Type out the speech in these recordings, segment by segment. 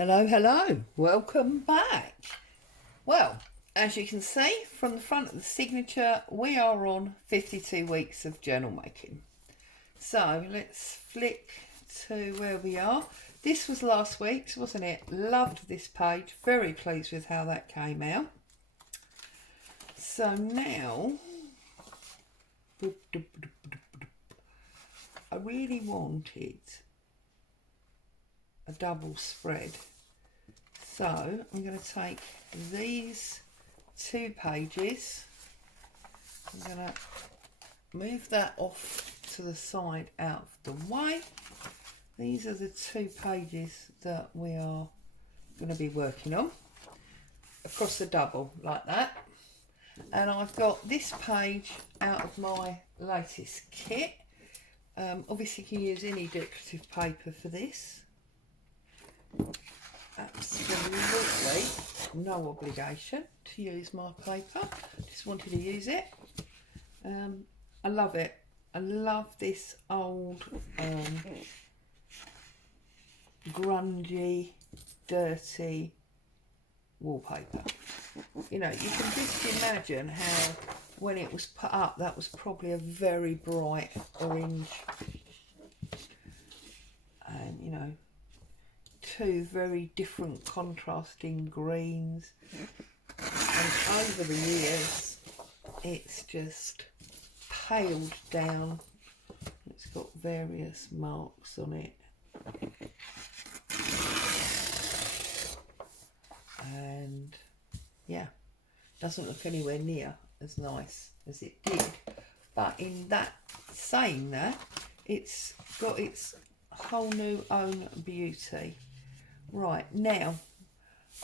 Hello, hello, welcome back. Well, as you can see from the front of the signature, we are on 52 weeks of journal making. So let's flick to where we are. This was last week's, wasn't it? Loved this page, very pleased with how that came out. So now, I really wanted a double spread. So I'm going to take these 2 pages, I'm going to move that off to the side out of the way. These are the 2 pages that we are going to be working on across the double like that. And I've got this page out of my latest kit. Obviously you can use any decorative paper for this. Absolutely no obligation to use my paper, just wanted to use it. I love it. I love this old grungy, dirty wallpaper. You know, you can just imagine how when it was put up that was probably a very bright orange and, you know, 2 very different contrasting greens, and over the years it's just paled down. It's got various marks on it, and yeah, doesn't look anywhere near as nice as it did. But in that saying that, it's got its whole new own beauty. Right, now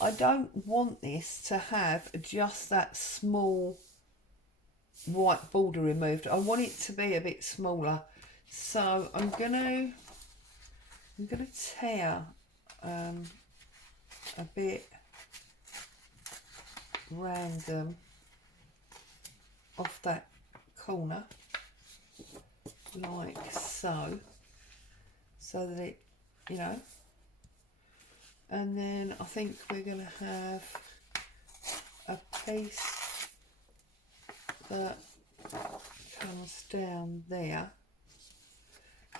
I don't want this to have just that small white border removed. I want it to be a bit smaller, so I'm gonna tear a bit random off that corner like so that it, you know. And then I think we're going to have a piece that comes down there,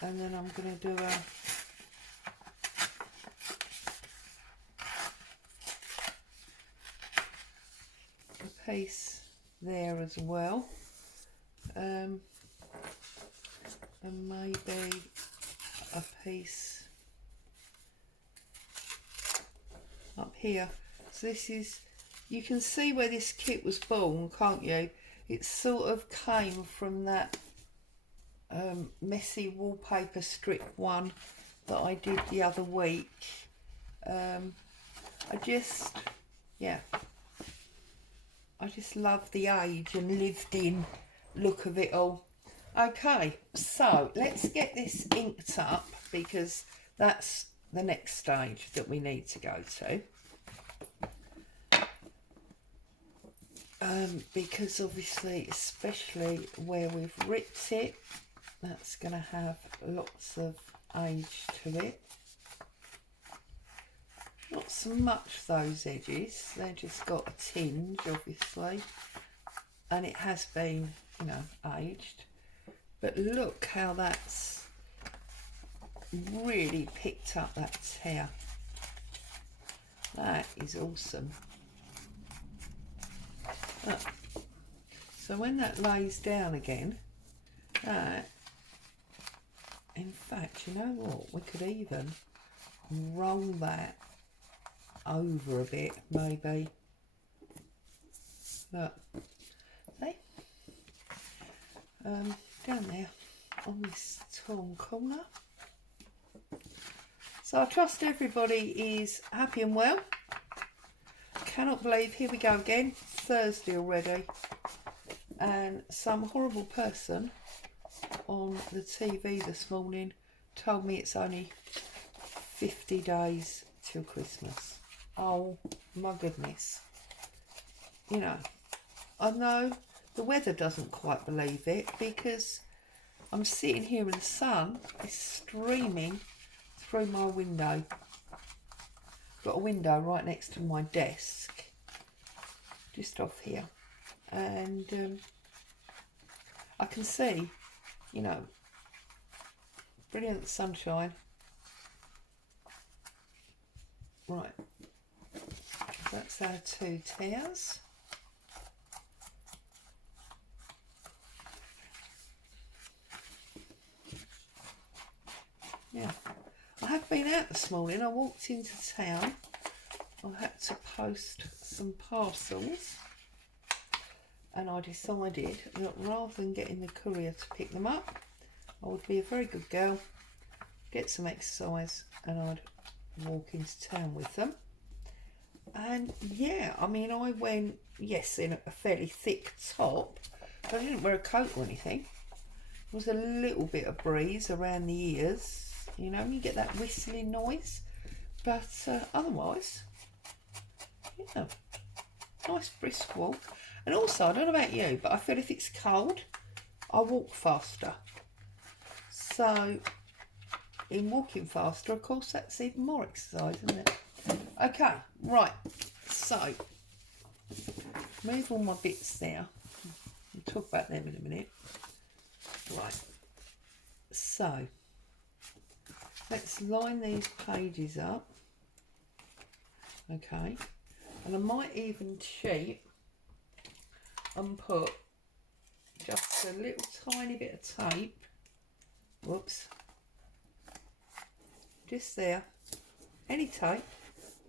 and then I'm going to do a piece there as well, and maybe a piece up here. So this is, you can see where this kit was born, can't you? It sort of came from that messy wallpaper strip one that I did the other week. I just love the age and lived in look of it all. Okay, so let's get this inked up, because that's the next stage that we need to go to. Because obviously, especially where we've ripped it, that's going to have lots of age to it. Not so much those edges, they've just got a tinge obviously, and it has been, you know, aged. But look how that's really picked up that tear. That is awesome. Look. So when that lays down again, that, in fact, you know what, we could even roll that over a bit, maybe. Look, see? Down there on this torn corner. So I trust everybody is happy and well. Cannot believe, here we go again, Thursday already, and some horrible person on the TV this morning told me it's only 50 days till Christmas. Oh my goodness. You know, I know the weather doesn't quite believe it, because I'm sitting here and the sun is streaming through my window. got a window right next to my desk, just off here, and I can see, you know, brilliant sunshine. Right, that's our 2 tiers. Yeah, I have been out this morning. I walked into town. I had to post some parcels, and I decided that rather than getting the courier to pick them up, I would be a very good girl, get some exercise, and I'd walk into town with them. And yeah, I mean, I went, yes, in a fairly thick top, but I didn't wear a coat or anything. There was a little bit of breeze around the ears, you know, you get that whistling noise, but otherwise, yeah, nice brisk walk. And also, I don't know about you, but I feel if it's cold, I walk faster. So in walking faster, of course, that's even more exercise, isn't it? Okay, right, so move all my bits there. We'll talk about them in a minute. Right, so let's line these pages up. Okay, and I might even cheat and put just a little tiny bit of tape, whoops, just there, any tape,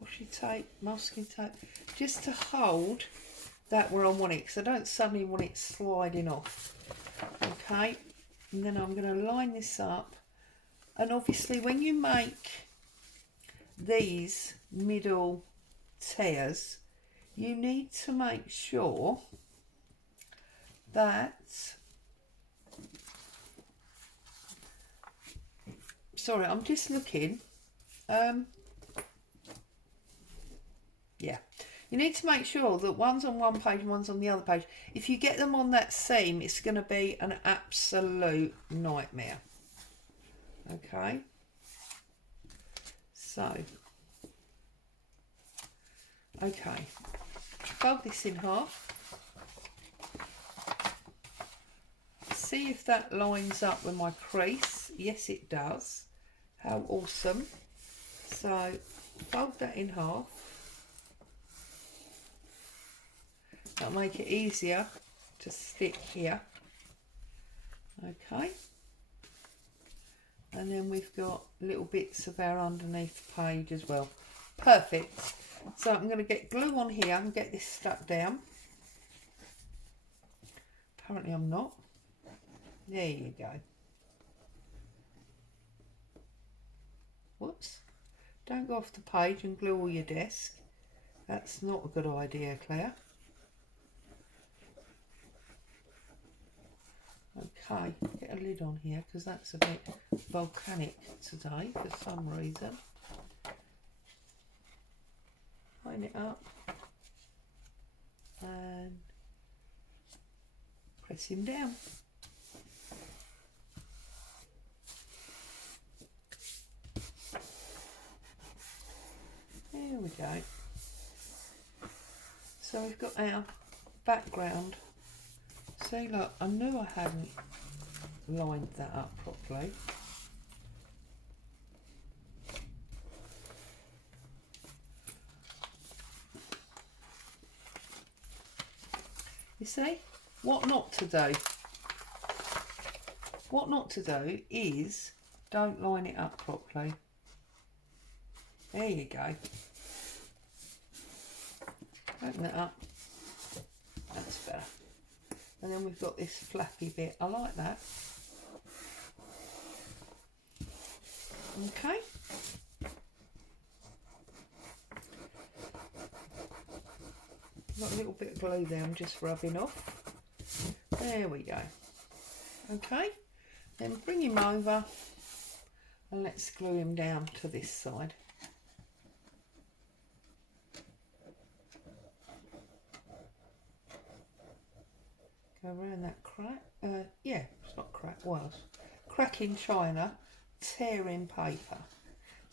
washi tape, masking tape, just to hold that where I want it, because I don't suddenly want it sliding off. Okay, and then I'm going to line this up, and obviously when you make these middle tears, you need to make sure that, sorry, I'm just looking, yeah, you need to make sure that one's on one page and one's on the other page. If you get them on that seam, it's going to be an absolute nightmare. Okay, so, okay, fold this in half. See if that lines up with my crease. Yes, it does. How awesome. So fold that in half. That'll make it easier to stick here. Okay. And then we've got little bits of our underneath page as well. Perfect. So I'm going to get glue on here and get this stuck down. Apparently I'm not. There you go. Whoops. Don't go off the page and glue all your desk. That's not a good idea, Claire. Okay, get a lid on here because that's a bit volcanic today for some reason. Line it up and press him down. There we go. So we've got our background. See, look, I knew I hadn't lined that up properly. You see, what not to do? What not to do is don't line it up properly. There you go. Open it up. That's better. And then we've got this flappy bit. I like that. Okay. Got a little bit of glue there I'm just rubbing off. There we go. Okay. Then bring him over and let's glue him down to this side. Go around that crack. Yeah, it's not crack. Well, crack in china, tear in paper.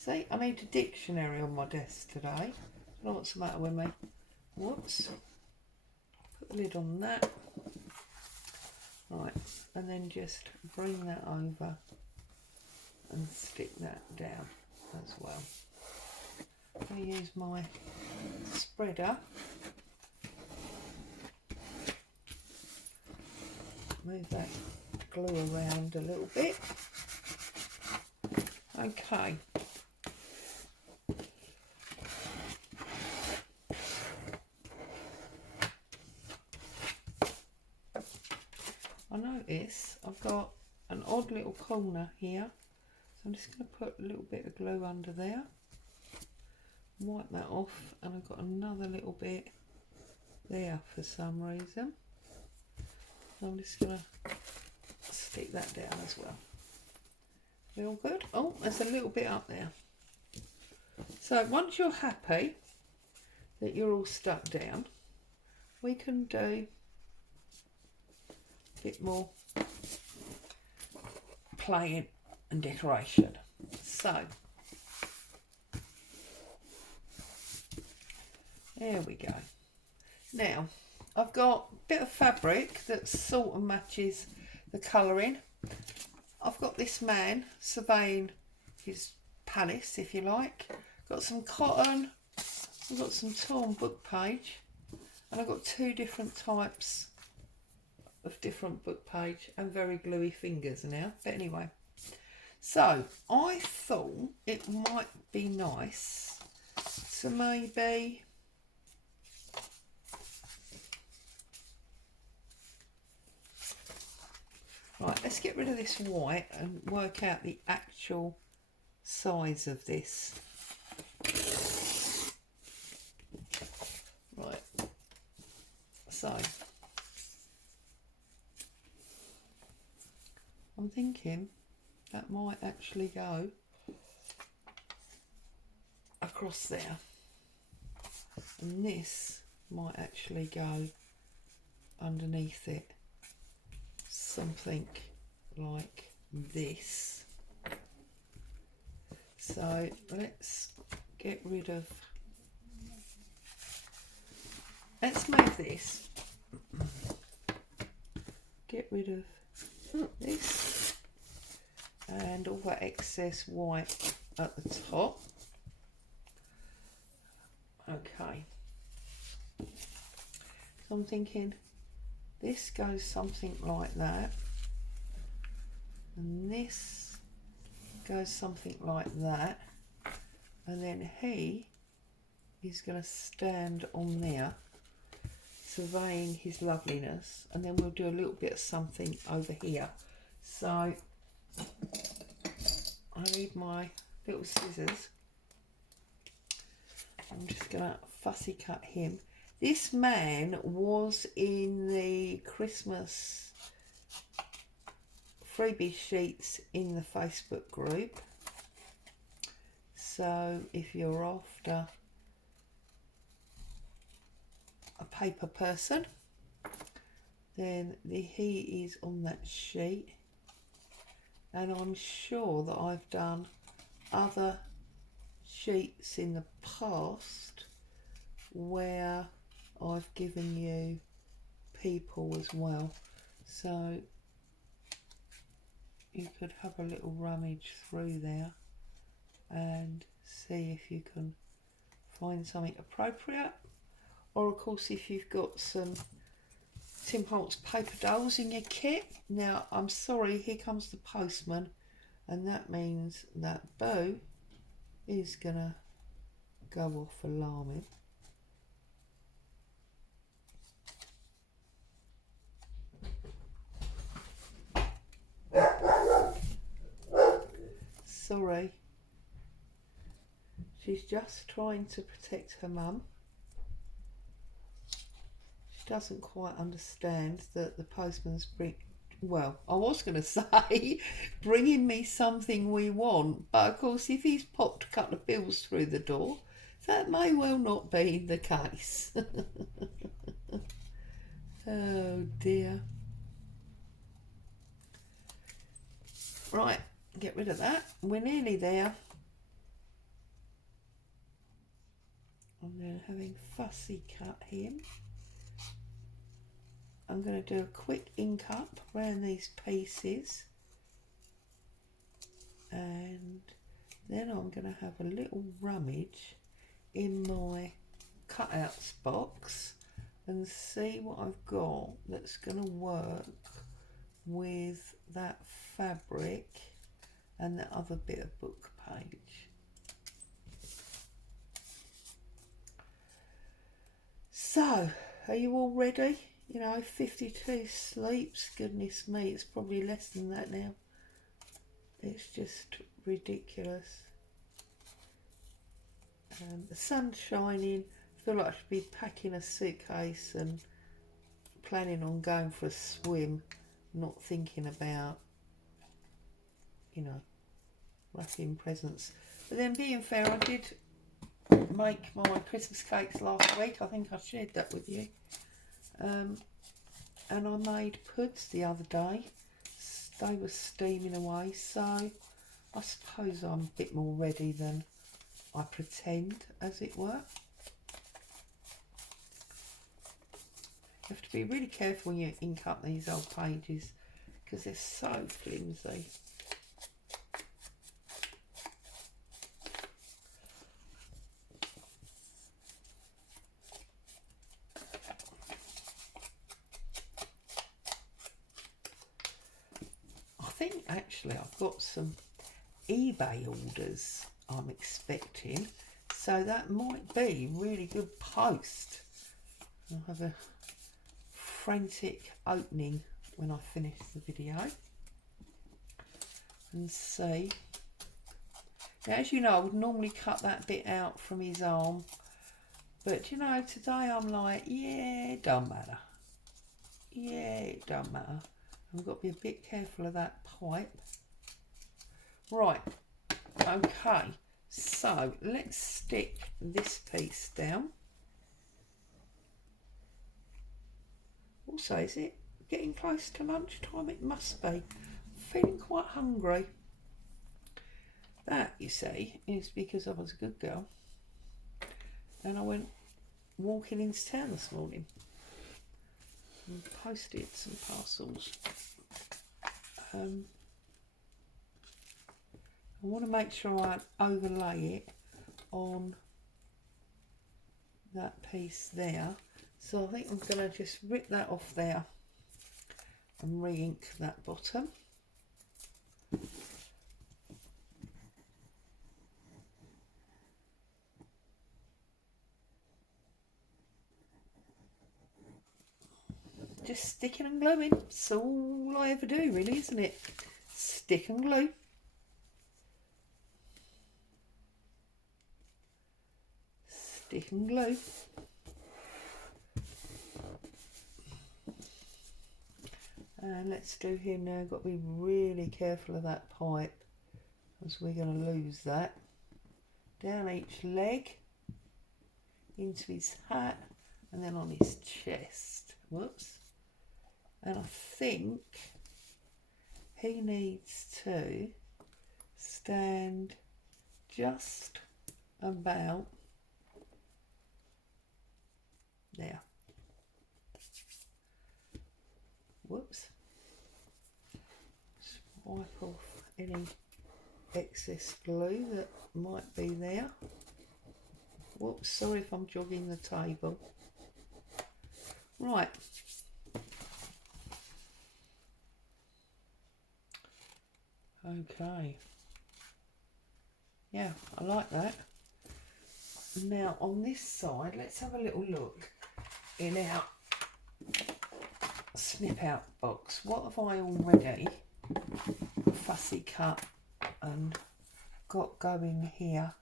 See, I need a dictionary on my desk today. I don't know what's the matter with me. Whoops. Put the lid on that. Right, and then just bring that over and stick that down as well. I'm going to use my spreader. Move that glue around a little bit. Okay. I notice I've got an odd little corner here, so I'm just going to put a little bit of glue under there, wipe that off, and I've got another little bit there for some reason. So I'm just going to stick that down as well. Feel good? Oh, there's a little bit up there. So once you're happy that you're all stuck down, we can do bit more playing and decoration. So there we go. Now I've got a bit of fabric that sort of matches the colouring. I've got this man surveying his palace, if you like. Got some cotton, I've got some torn book page, and I've got two different types of different book page and very gluey fingers now. But anyway, so I thought it might be nice to maybe right, let's get rid of this white and work out the actual size of this. Right, so I'm thinking that might actually go across there, and this might actually go underneath it, something like this. So let's get rid of, let's move this, get rid of this and all that excess white at the top. Okay, so I'm thinking this goes something like that, and this goes something like that, and then he is going to stand on there surveying his loveliness, and then we'll do a little bit of something over here. So I need my little scissors. I'm just going to fussy cut him. This man was in the Christmas freebie sheets in the Facebook group, so if you're after a paper person, then he is on that sheet. And I'm sure that I've done other sheets in the past where I've given you people as well, so you could have a little rummage through there and see if you can find something appropriate. Or of course, if you've got some Tim Holtz paper dolls in your kit. Now I'm sorry, here comes the postman, and that means that Boo is gonna go off alarming. Sorry, she's just trying to protect her mum. She doesn't quite understand that the postman's well, I was going to say bringing me something we want, but of course if he's popped a couple of bills through the door, that may well not be the case. Oh dear. Right, get rid of that. We're nearly there. And then having fussy cut him, I'm going to do a quick ink up around these pieces, and then I'm going to have a little rummage in my cutouts box and see what I've got that's going to work with that fabric and the other bit of book page. So, are you all ready? You know, 52 sleeps, goodness me, it's probably less than that now. It's just ridiculous. The sun's shining. I feel like I should be packing a suitcase and planning on going for a swim, not thinking about, you know, wrapping presents. But then being fair, I did make my Christmas cakes last week. I think I shared that with you. And I made puds the other day. They were steaming away, so I suppose I'm a bit more ready than I pretend, as it were. You have to be really careful when you ink up these old pages because they're so flimsy. I think actually I've got some eBay orders I'm expecting, so that might be really good post. I'll have a frantic opening when I finish the video and see. Now, as you know, I would normally cut that bit out from his arm, but you know, today I'm like, yeah, it don't matter. Yeah, it don't matter. I've got to be a bit careful of that pipe. Right, okay, so let's stick this piece down. Also, is it getting close to lunchtime? It must be. I'm feeling quite hungry. That, you see, is because I was a good girl and I went walking into town this morning and posted some parcels. I want to make sure I overlay it on that piece there. So I think I'm going to just rip that off there and re-ink that bottom. Just sticking and gluing. It's all I ever do, really, isn't it? Stick and glue. Stick and glue. And let's do him now. Got to be really careful of that pipe, because we're going to lose that. Down each leg, into his hat, and then on his chest. Whoops. And I think he needs to stand just about there. Whoops. Just wipe off any excess glue that might be there. Whoops, sorry if I'm jogging the table. Right. Okay. Yeah, I like that. Now on this side, let's have a little look in our snip out box. What have I already fussy cut and got going here?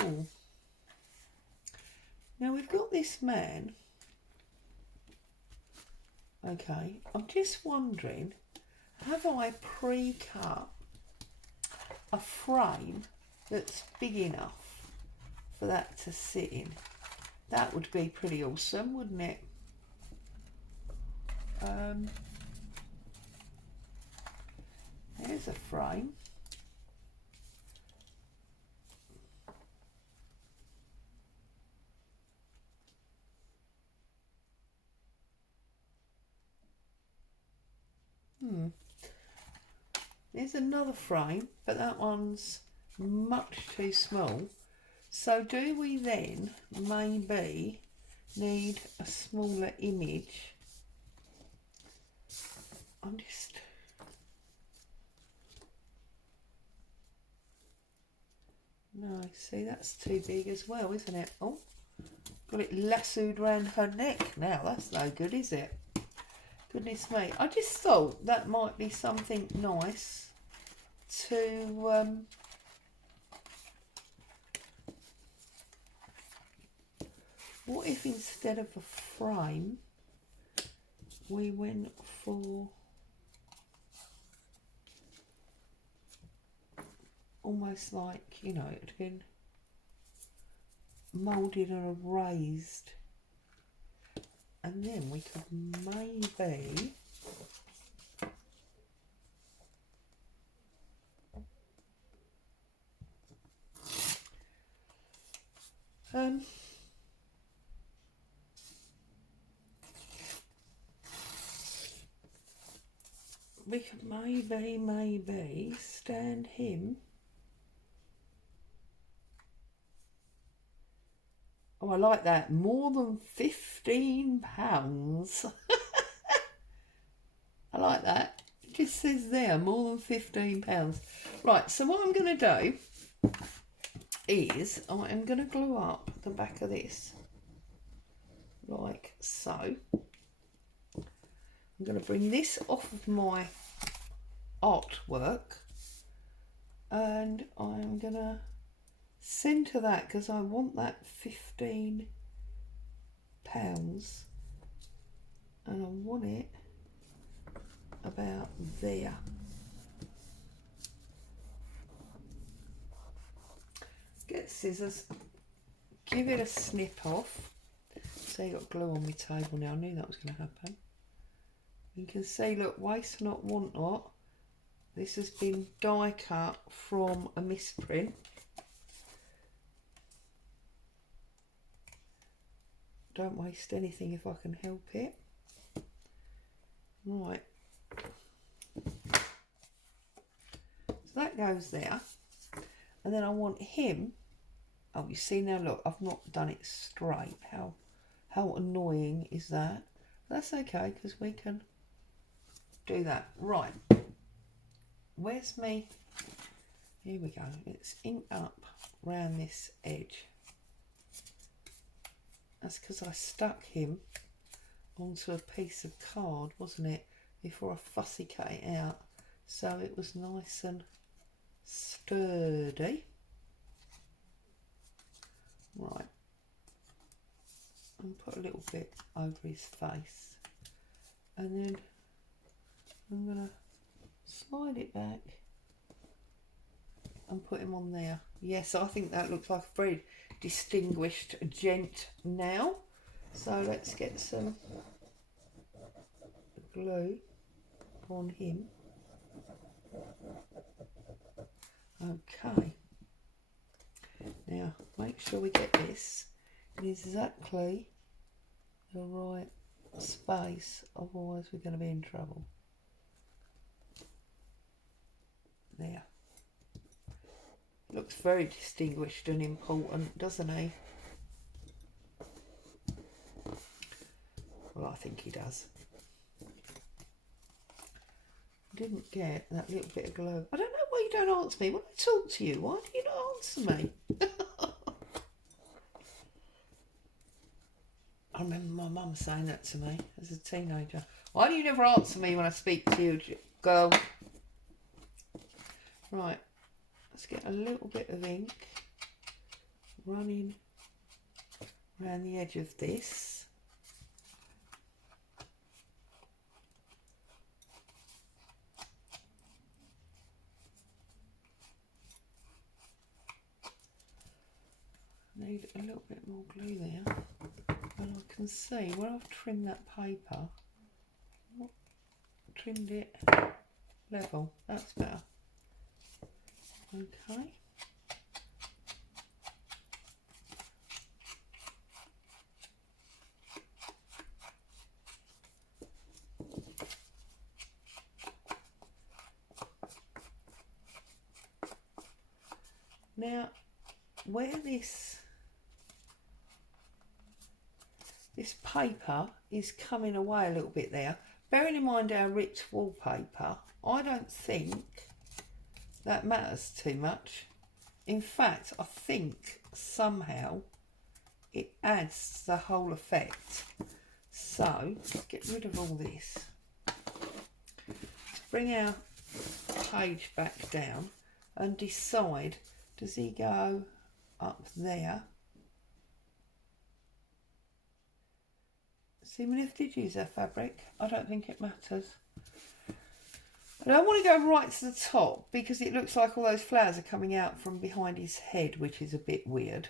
Oh. Now we've got this man. Okay, I'm just wondering, have I pre-cut a frame that's big enough for that to sit in? That would be pretty awesome, wouldn't it? Here's a frame. There's another frame, but that one's much too small. So do we then maybe need a smaller image? No, see, that's too big as well, isn't it? Oh, got it lassoed around her neck now. That's no good, is it? Goodness me. I just thought that might be something nice to what if instead of a frame we went for almost like, you know, it had been moulded and raised, and then we could maybe we could maybe stand him. Oh, I like that. More than £15. I like that. It just says there, more than £15. Right, so what I'm going to do is I am going to glue up the back of this like so. I'm going to bring this off of my artwork and I'm going to centre that because I want that £15 and I want it about there. Get scissors, give it a snip off. So you got glue on my table now. I knew that was going to happen. You can see, look, waste not, want not. This has been die cut from a misprint. Don't waste anything if I can help it. Right. So that goes there. And then I want him. Oh, you see now, look, I've not done it straight. How annoying is that? That's okay, because we can do that. Right. Where's me? Here we go. It's inked up round this edge. That's because I stuck him onto a piece of card, wasn't it? Before I fussy cut it out. So it was nice and sturdy. Right. And put a little bit over his face. And then I'm going to slide it back and put him on there. Yes, I think that looks like a very distinguished gent now. So let's get some glue on him. Okay. Now make sure we get this in exactly the right space, otherwise we're going to be in trouble. There. Looks very distinguished and important, doesn't he? Well, I think he does. Didn't get that little bit of glue. I don't know why you don't answer me. When I talk to you, why do you not answer me? I remember my mum saying that to me as a teenager. Why do you never answer me when I speak to you, girl? Right, let's get a little bit of ink running around the edge of this. Need a little bit more glue there. can see where I've trimmed that paper, trimmed it level. That's better. Okay. Now, where this paper is coming away a little bit there, bearing in mind our rich wallpaper, I don't think that matters too much. In fact, I think somehow it adds the whole effect. So, get rid of all this. Let's bring our page back down and decide, does he go up there? See, if I did use our fabric, I don't think it matters. I don't want to go right to the top because it looks like all those flowers are coming out from behind his head, which is a bit weird.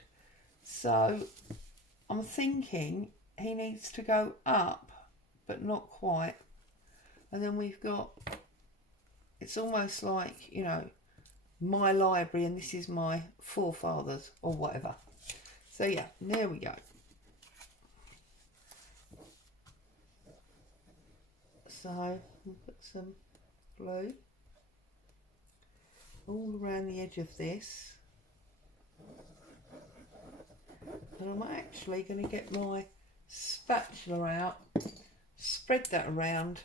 So I'm thinking he needs to go up, but not quite. And then we've got, it's almost like, you know, my library and this is my forefathers or whatever. So yeah, there we go. So we'll put some glue all around the edge of this, and I'm actually going to get my spatula out, spread that around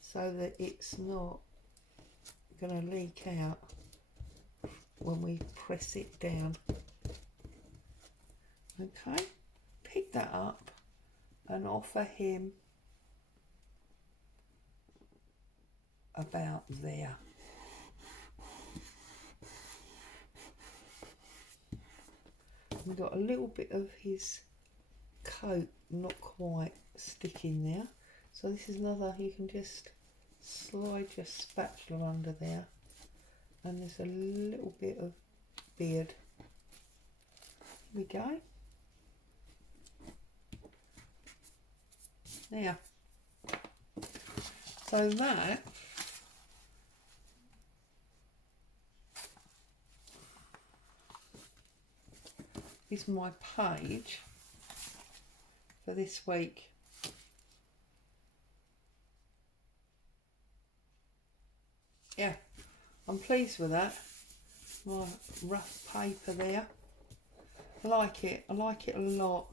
so that it's not going to leak out when we press it down. Okay, pick that up and offer him about there. We've got a little bit of his coat not quite sticking there, so this is another, you can just slide your spatula under there and there's a little bit of beard. Here we go. There. So that is my page for this week. Yeah, I'm pleased with that. My rough paper there. I like it a lot.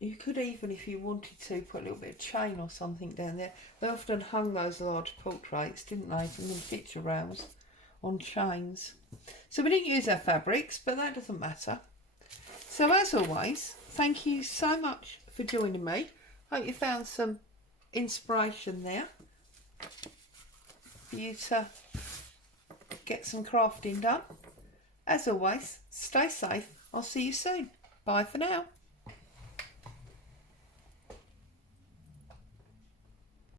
You could even, if you wanted to, put a little bit of chain or something down there. They often hung those large portraits, didn't they, from the picture rails on chains. So we didn't use our fabrics, but that doesn't matter. So as always, thank you so much for joining me. Hope you found some inspiration there for you to get some crafting done. As always, stay safe. I'll see you soon. Bye for now.